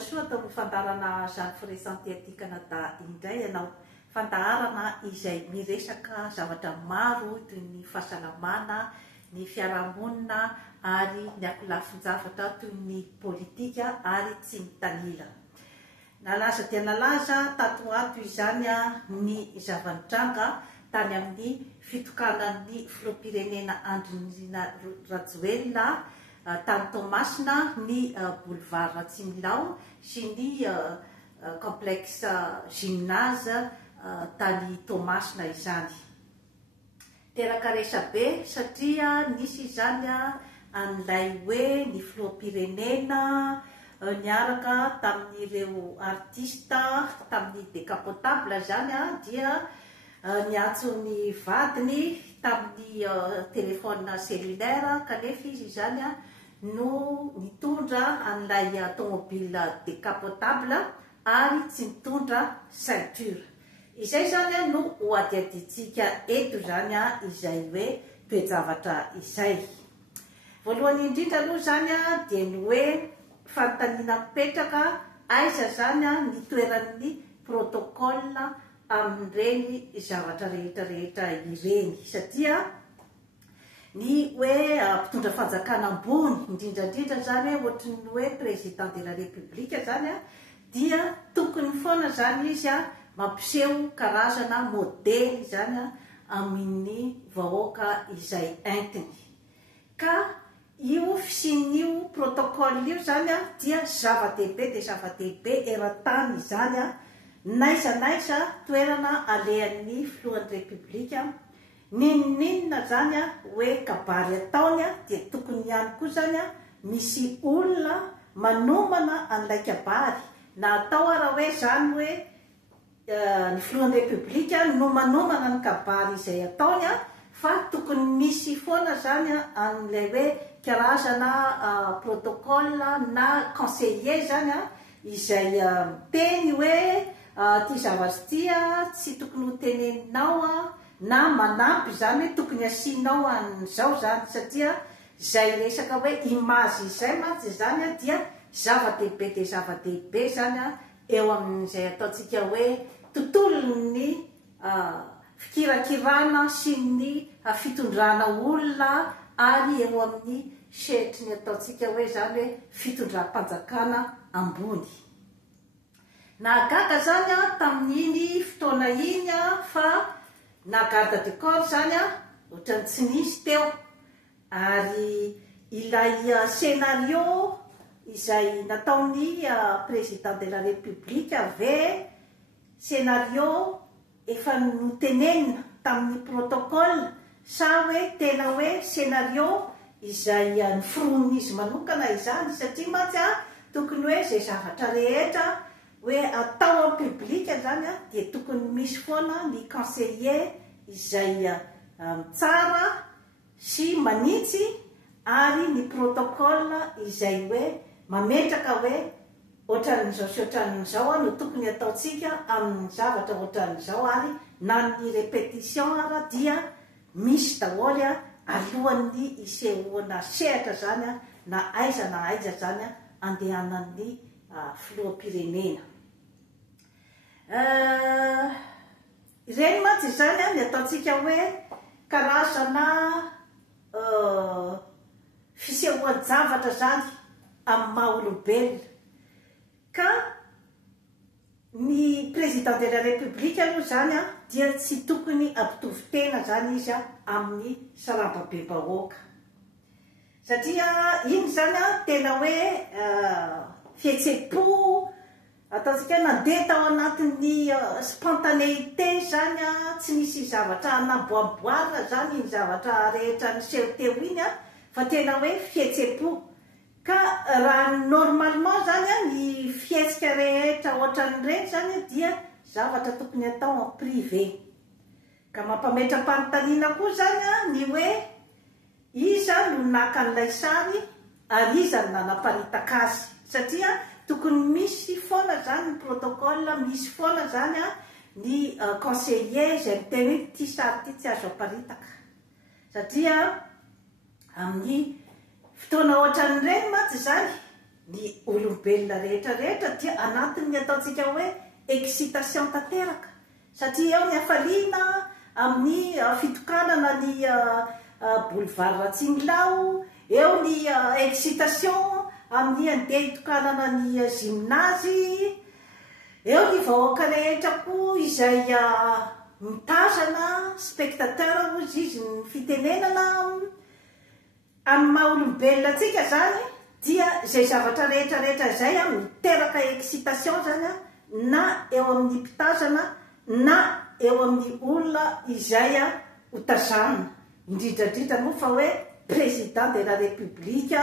tonga soa tao fandarana Jeanne Fressanty aty Canada indray ianao. Fandaharana izay miresaka zavatra maro toy ny fahasalamana, ny fiarahamonina ary ny akolafin-javatra toy ny politika ary tsy mitanila. Nalaza dia nalaza tato ato izany ny zava-nitranga tany amin'ny fitokanan'ny filoham-pirenena Andry Rajoelina tany Toamasina ny boulevard Ratsimilao sy ny complexe gymnase tany Toamasina izany. Teraka resabe satria nisy izany an'ilay hoe ny filoham-pirenena niaraka tamin'ireo artista tamin'ny décapotable zany dia niantso ny vadiny tamin'ny telefona cellulaire kanefa izy zany no nitondra an'ilay tomobile décapotable ary tsy nitondra ceinture. Izay zany no hoadiaditsika eto zany izay hoe toejavatra izay. Voalohany indrindra aloha zany dia ny hoe fanontaniana mipetraka aiza zany ny toeran'ny protocole amin'ireny zavatra rehetrarehetra ireny satria ny hoe mpitondra fanjakana ambony indrindrandrindra zany ohatry ny hoe président de la république zany dia tokony foana zany izy mampiseho karazana modely zany amin'ny vahoaka izay entiny. Ka io fisin'io protocole io zany dia zava-dehibe dia zava-dehibe eran-tany zany naiza toerana alehan'ny filohan'ny republika ninninona zany hoe kabary ataony dia tokony ihany koa zany misy olona manomana an'ilay kabary na atao raha hoe zany hoe ny filohan'ny republika no manomana ny kabary izay ataony fa tokony misy foana zany an'ilay hoe karazana protocole na conseiller zany izay teny hoe ty zavatra ty tsy tokony ho teneninao na manampy zany hoe tokony asianao an'izao zany satria zay resaka hoe image izay mantsy zany dia zava-dehibe dia zava-dehibe zany eo amin'izay ataontsika hoe tontolon'ny fikirakirana sy ny fitondrana olona ary eo amin'ny setry ny ataontsika hoe zany hoe fitondram-panjakana ambony. Nahagaga zany tamin'iny fotoana iny fa na garde du corps zany ohatrany tsy nisy teo ary ilay scénario izay nataony président de la république ave scénario efa notenenina tamin'ny protocole sa hoe tena hoe scénario izay ny foronin'izy manokana izany satria mantsy tokony hoe zay zavatra rehetra hoe atao amin'ny publika zany dia tokony misy foana ny conseiller izay tsara sy manitsy ary ny protocole izay hoe mametraka hoe ohatran'izao sy ohatran'izao no tokony ataontsika amin'ny zavatra ohatran'izao ary na ny répétition ara dia misy daholy alohan'ny isehoana sehatra zany na aiza zany andehanan'ny filoham-pirenena. Ireny mantsy zany ny ataontsika hoe karazana fisehoan-javatra zany amin'ny maha olombelona. Ka ny président de la république aloha zany dia tsy tokony ampitovy tena zany izy amin'ny sarababem-bahoaka satria iny zany tena hoe fihetsepo ataontsika nandeha tao anatin'ny spontanéité zany tsy nisy zavatra anamboamboarina zany iny zavatra rehetra niseho teo iny fa tena hoe fihetsepo. Ka raha normalement zany ny fihetsika rehetra ohatran'ireny zany dia zavatra tokony atao en privé. Ka mampametra-panontaniana koa zany ny hoe iza no naka an'ilay sary ary iza no nanaparitaka azy satria tokony misy foana zany ny protocole, misy foana zany ny conseiller izay miteny hoe ty sary ty tsy azo aparitaka satria amin'ny fotoana ohatran'ireny mantsy zany ny olombelona rehetrarehetra dia anatin'ny ataontsika hoe excitation tanteraka satria eo ny hafaliana amin'ny fitokanana ny boulevard Ratsinglao, eo ny excitation amin'ny andeha hitokanana ny gymnase, eo ny vahoaka rehetra koa izay mitazana spectateur ozy izy ny fitenenana amin'ny maha olombelona atsika zany dia zay zavatra rehetrarehetra zay miteraka excitation zany na eo amin'ny mpitazana na eo amin'ny olona izay hotazanina indrindrandrindra moa fa hoe président de la république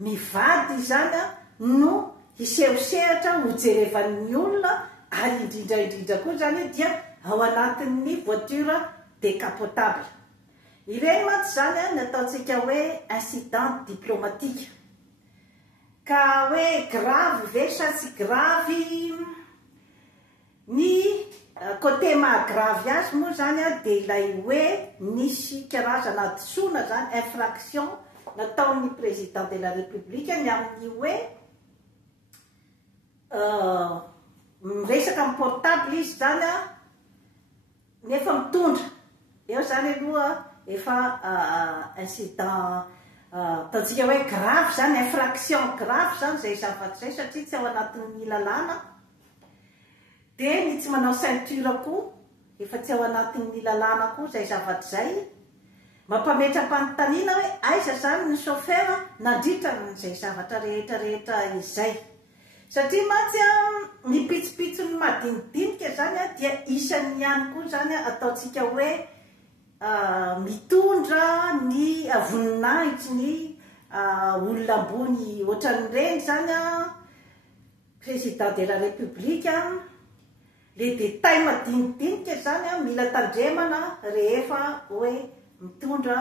mivady zany no hisehosehatra hojerevan'ny olona ary indrindraindrindra koa zany dia ao anatin'ny voiture décapotable. Ireny mantsy zany nataontsika hoe incident diplomatique ka hoe grave ve sa tsy grave. Ny côté mahagrave azy moa zany dia ilay hoe nisy karazana adisoana zany infraction nataon'ny président de la république ny amin'ny hoe miresaka amin'ny portable izy zany nefa mitondra eo zany aloha efa incident ataontsika hoe grave zany infraction grave zany zay zavatra zay satria tsy ao anatin'ny lalàna dia ny tsy manao ceinture koa efa tsy ao anatin'ny lalàna koa zay zavatra zay mampametram-panontaniana hoe aiza zany ny chauffeur nandritra zay zavatra rehetrarehetra izay satria mantsy ny pitsopitsony madinidinika zany dia isany ihany koa zany ataontsika hoe mitondra ny voninahitsy ny olona ambony ohatran'ireny zany président de la république le détail madinidinika zany mila tandremana rehefa hoe mitondra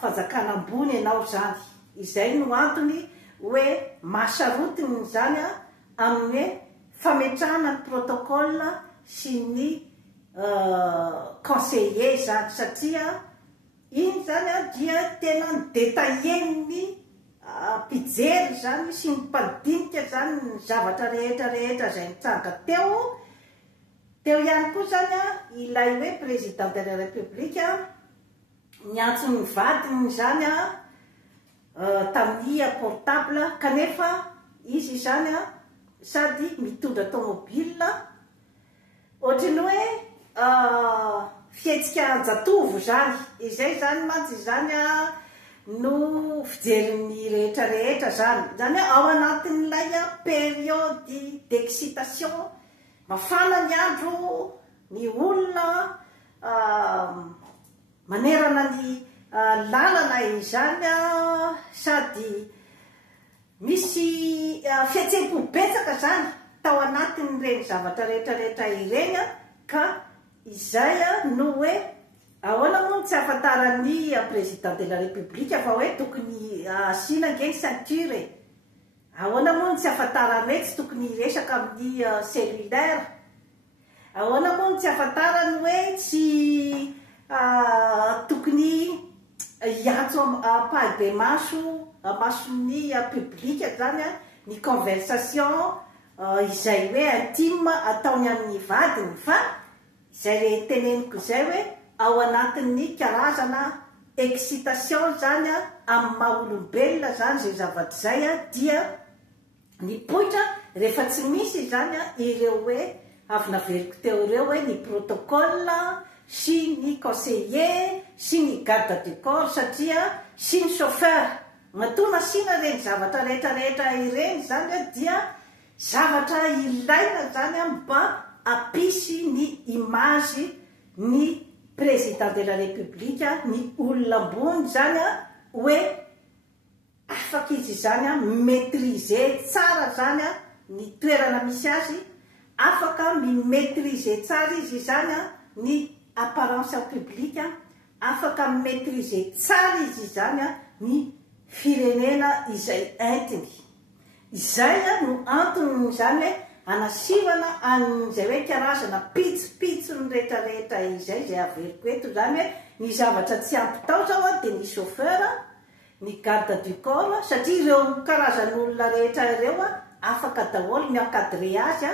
fanjakana ambony ianao zany. Izay no antony hoe mahasarotiny zany amin'ny fametrahana ny protocole sy ny conseiller zany satria iny zany dia tena ny détailleny mpijery zany sy ny mpandinika zany ny zavatra rehetrarehetra zay mitsanga teo ihany koa zany ilay hoe président de la république niantso ny vadiny zany tamin'ny portable kanefa izy zany sady mitondra tomobile ohatrany hoe fihetsika anjatovo zany izay zany mantsy zany no fijerin'ny rehetrarehetra zany ao anatin'ilay période d'excitation mafana ny andro ny olona manerana ny lalana izany sady misy fihetsempo betsaka zany tao anatin'ireny zavatra rehetrarehetra ireny ka izay no hoe ahoana moa tsy ahafantaran'ny président de la république fa hoe tokony asina ngeny ceinture ahoana moa tsy ahafantarany hoe tsy tokony resaka amin'ny cellulaire ahoana moa tsy ahafantarany hoe tsy tokony hiantso paille de mason'ny public zany ny conversation izay hoe intime ataony amin'ny vadiny fa izay reteneniko izay hoe ao anatin'ny karazana excitation zany amin'ny maha olombelona zany zay zavatra zay dia ny poitra rehefa tsy misy zany ireo hoe avy naveriko teo ireo hoe ny protocole sy ny conseiller sy ny garde du corps satria sy ny chauffeur matona sina reny zavatra rehetrarehetra ireny zany dia zavatra ilaina zany mba apisy ny image ny président de la république ny olona ambony zany hoe afaka izy zany maîtriser tsara zany ny toerana misy azy afaka mimaîtriser tsara izy zany ny apparence publique afaka maîtriser tsara izy zany ny firenena izay entiny izay no antony zany anasivana an'izay hoe karazana pitsopitso ny rehetrarehetra izay zay averiko eto zany hoe ny zavatra tsy ampy tao zao dia ny chauffeur ny garde du corps satria ireo karazan'olona rehetra ireo afaka daholo miankadre azy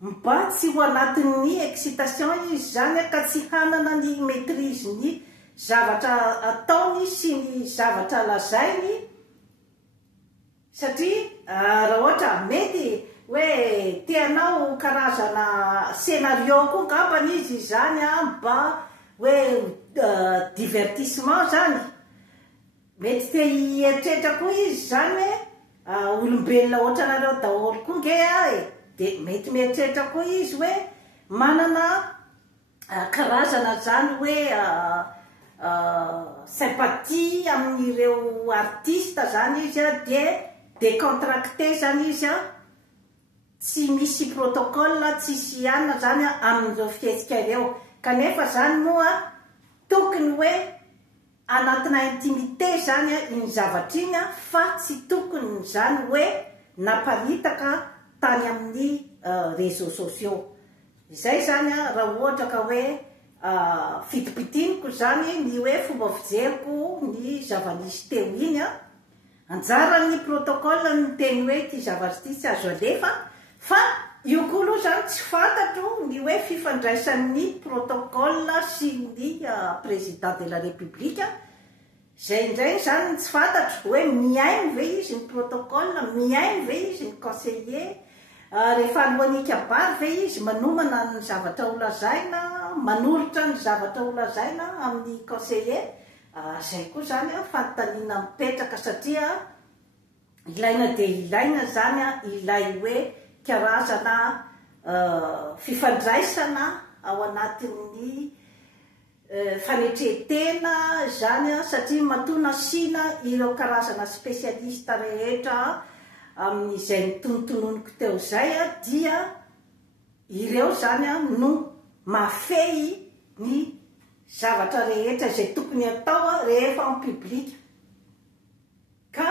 mba tsy ho anatin'ny excitation izy zany ka tsy hanana ny maîtrise ny zavatra ataony sy ny zavatra lazainy satria raha ohatra mety hoe tianao karazana scénario koa ngambany izy zany mba hoe divertissement zany mety te hieritreritra koa izy zany hoe olombelona ohatra nareo daholo koa nge de mety mieritreritra koa izy hoe manana karazana zany hoe sympathie amin'ireo artiste zany izy de décontracté zany izy tsy misy protocole tsisy iana zany amin'ireo fietsika ireo kanefa zany moa tokony hoe anatina intimité zany iny zavatra iny fa tsy tokony zany hoe naparitaka tany amin'ny réseaux sociaux izay zany raha ohatra ka hoe fitipitiniko zany ny hoe fomba fijeriko ny zava-nisy teo iny anjaran'ny protocole ny teny hoe ty zavatra ty tsy azo alefa fa io koa aloha zany tsy fantatro ny hoe fifandraisan'ny protocole sy ny président de la république zay indray zany tsy fantatro hoe miainy ve izy ny protocole miainy ve izy ny conseiller rehefa alohan'ny kabary ve izy manomana ny zavatra holazaina manolotra ny zavatra holazaina amin'ny conseiller zay koa zany fanontaniana mipetraka satria ilaina de ilaina zany ilay hoe karazana fifandraisana ao anatin'ny fanetretena zany satria matona sina ireo karazana spécialiste rehetra amin'izay nitonontononiko teo zay dia ireo zany no mafehy ny zavatra rehetra zay tokony atao rehefa en public ka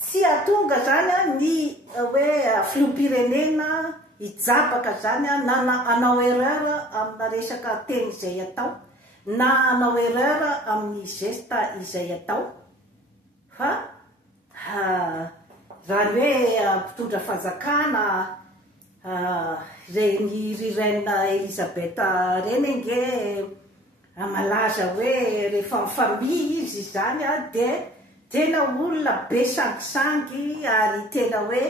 tsy atonga zany ny hoe filoham-pirenena hijabaka zany na anao erreur amina resaka teny izay atao na anao erreur amin'ny geste izay atao fa raha hoe mpitondra fanjakana reny reine Elisabeth reny nge malaza hoe rehefa en famille izy zany de tena olona be sangisangy ary tena hoe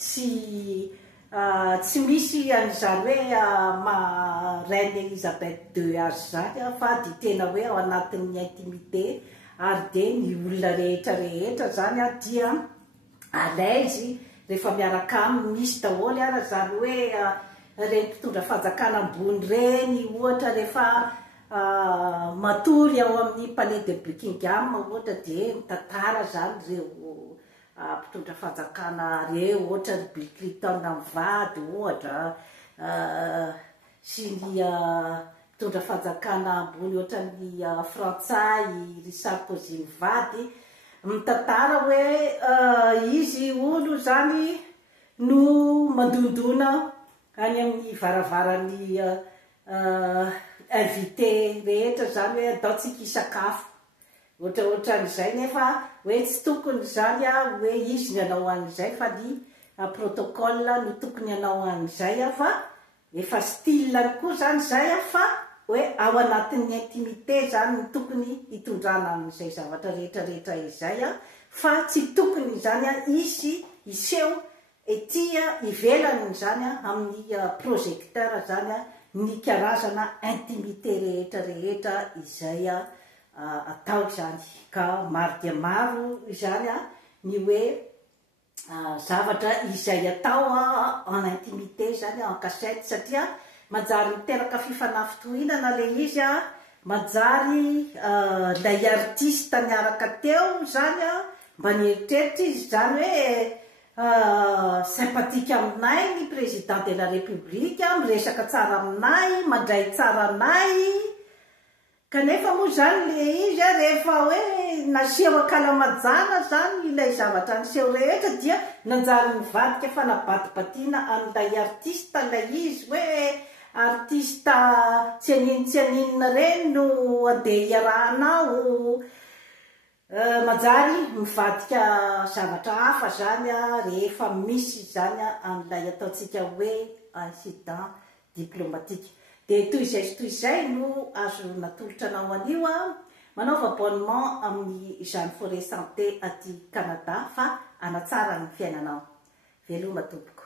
tsy misy an'izany hoe ma reine Elisabeth II azy zany fa di tena hoe ao anatin'ny intimité ary de ny olona rehetra rehetra zany dia alazy rehefa miaraka aminy misy daholo ara zany hoe reny mpitondra fanjakana ambony reny ohatra rehefa matory ao amin'ny palais de Buckingham ohatra de mitantara zany reo mpitondra fanjakana reo ohatra ny Bill Clinton mivady ohatra sy ny mpitondra fanjakana ambony ohatra ny frantsay ry Sarkozy mivady mitantara hoe izy olo zany no mandondona any amin'ny varavaran'ny invité rehetra zany hoe ataotsika isakafo ohatraohatran'izay nefa hoe tsy tokony zany hoe izy ny anao an'izay fa ny protocole no tokony anao an'izay fa efa style koa zany zay fa hoe ao anatin'ny intimité zany ny tokony hitondrana amin'izay zavatra rehetrarehetra izay fa tsy tokony zany isy iseho etya ivelany zany amin'ny projecteur zany ny karazana intimité rehetra rehetra izay atao zany ka maro dia maro zany ny hoe zavatra izay atao en intimité zany en cachette satria manjary miteraka fifanafitohinana le izy manjary lay artiste miaraka teo zany mba nieritreritra izy zany hoe sympathique aminay ny président de la république miresaka tsara aminay mandray tsara anay kanefa moa zany le izy rehefa hoe naseho akalamajana zany ilay zavatra niseho rehetra dia nanjary mivadika fanabadibadiana an'ilay artiste lay izy hoe artiste tsy aninona reny no andeha iarahanao Manjary mivadika zavatra hafa zany a rehefa misy zany a amin'ilay ataontsika hoe incident diplomatique. De toy izay no azo natolotra anao anio a manaova abonnement amin'ny Jeanne Forêt Santé aty Canada fa hanatsara ny fiainanao. Veloma tompoko.